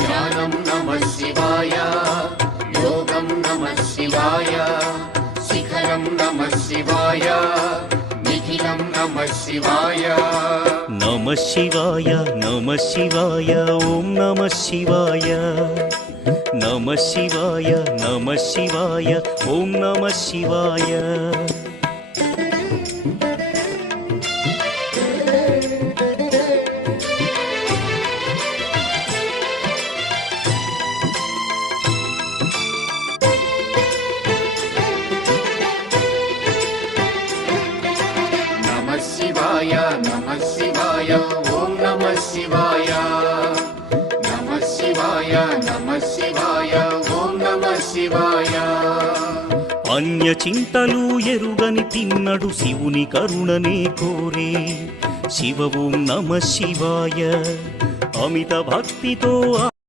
ध्यानं नमः शिवाय योगं नमः शिवाय शिखरं नमः शिवाय निखिलं नमः शिवाय नमः शिवाय ॐ नमः शिवाय नमः शिवाय ॐ नमः शिवाय नमः शिवाय ॐ नमः शिवाय नमः शिवाय ॐ नमः शिवाय अन्य చింతలు ఎరుగని తిన్నడు శివుని కరుణనే కోరే శివ ఓం నమః శివాయ అమిత భక్తితో